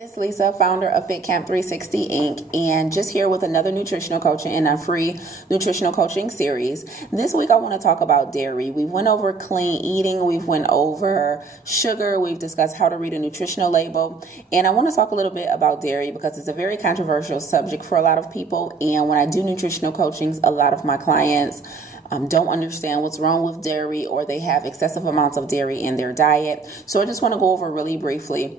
It's Lisa, founder of Fit Camp 360 Inc., and just here with another nutritional coaching in a free nutritional coaching series. This week I want to talk about dairy. We went over clean eating, we've went over sugar, we've discussed how to read a nutritional label, and I want to talk a little bit about dairy because it's a very controversial subject for a lot of people. And when I do nutritional coachings, a lot of my clients don't understand what's wrong with dairy, or they have excessive amounts of dairy in their diet. So I just want to go over really briefly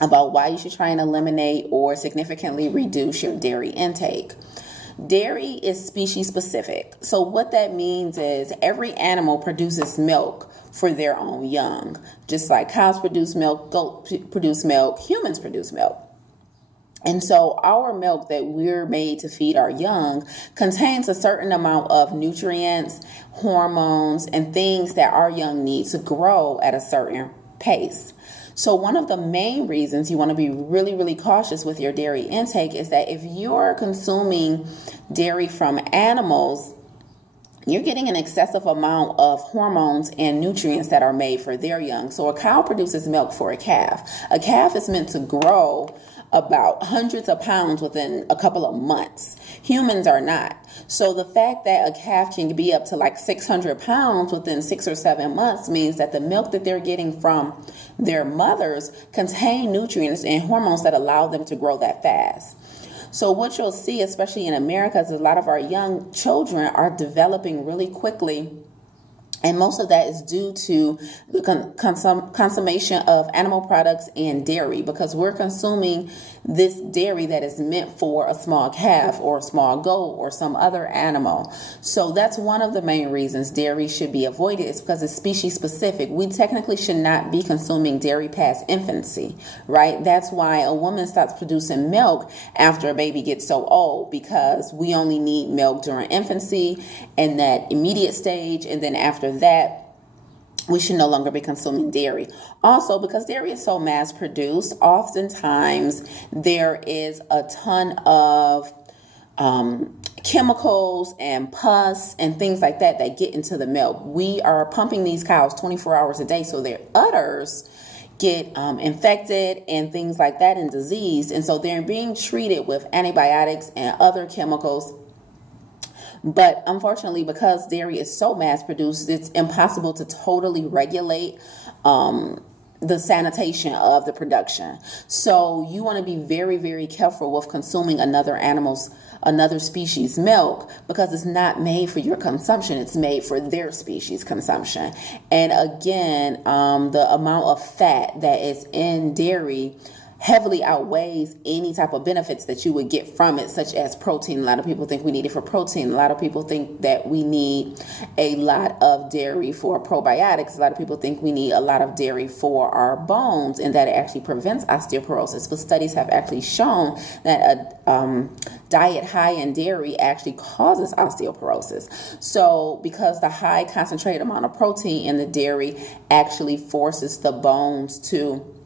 about why you should try and eliminate or significantly reduce your dairy intake. Dairy is species specific. So what that means is every animal produces milk for their own young. Just like cows produce milk, goats produce milk, humans produce milk. And so our milk that we're made to feed our young contains a certain amount of nutrients, hormones, and things that our young need to grow at a certain pace. So one of the main reasons you want to be really, really cautious with your dairy intake is that if you're consuming dairy from animals, you're getting an excessive amount of hormones and nutrients that are made for their young. So a cow produces milk for a calf. A calf is meant to grow about hundreds of pounds within a couple of months. Humans are not. So the fact that a calf can be up to like 600 pounds within 6 or 7 months means that the milk that they're getting from their mothers contain nutrients and hormones that allow them to grow that fast. So what you'll see, especially in America, is a lot of our young children are developing really quickly. And most of that is due to the consummation of animal products and dairy, because we're consuming this dairy that is meant for a small calf or a small goat or some other animal. So that's one of the main reasons dairy should be avoided, is because it's species specific. We technically should not be consuming dairy past infancy, right? That's why a woman stops producing milk after a baby gets so old, because we only need milk during infancy and that immediate stage, and then after that we should no longer be consuming dairy. Also, because dairy is so mass produced, oftentimes there is a ton of chemicals and pus and things like that that get into the milk. We are pumping these cows 24 hours a day, so their udders get infected and things like that and diseased, and so they're being treated with antibiotics and other chemicals. But unfortunately, because dairy is so mass produced, it's impossible to totally regulate the sanitation of the production. So you want to be very, very careful with consuming another species milk, because it's not made for your consumption. It's made for their species consumption. And again, the amount of fat that is in dairy heavily outweighs any type of benefits that you would get from it, such as protein. A lot of people think we need it for protein. A lot of people think that we need a lot of dairy for probiotics. A lot of people think we need a lot of dairy for our bones, and that it actually prevents osteoporosis. But studies have actually shown that a diet high in dairy actually causes osteoporosis. So because the high concentrated amount of protein in the dairy actually forces the bones to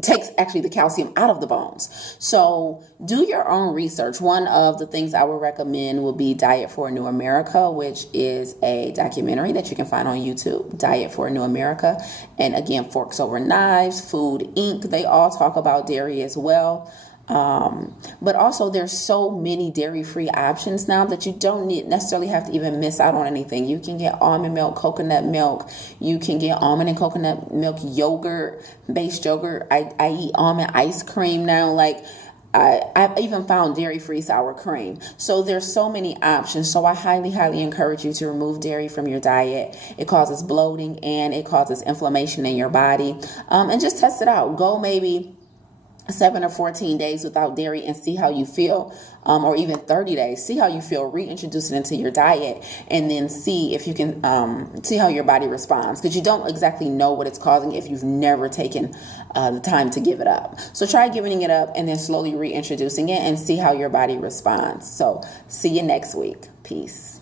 takes actually the calcium out of the bones. So do your own research. One of the things I would recommend will be Diet for a New America, which is a documentary that you can find on YouTube. Diet for a New America. And again, Forks Over Knives, Food Inc. They all talk about dairy as well. But also there's so many dairy-free options now that you don't necessarily have to even miss out on anything. You can get almond milk, coconut milk. You can get almond and coconut milk yogurt, based yogurt. I eat almond ice cream now. I've even found dairy-free sour cream. So there's so many options. So I highly, highly encourage you to remove dairy from your diet. It causes bloating and it causes inflammation in your body. And just test it out. Go maybe 7 or 14 days without dairy and see how you feel, or even 30 days. See how you feel. Reintroduce it into your diet, and then see if you can see how your body responds, because you don't exactly know what it's causing if you've never taken the time to give it up. So try giving it up and then slowly reintroducing it and see how your body responds. So see you next week. Peace.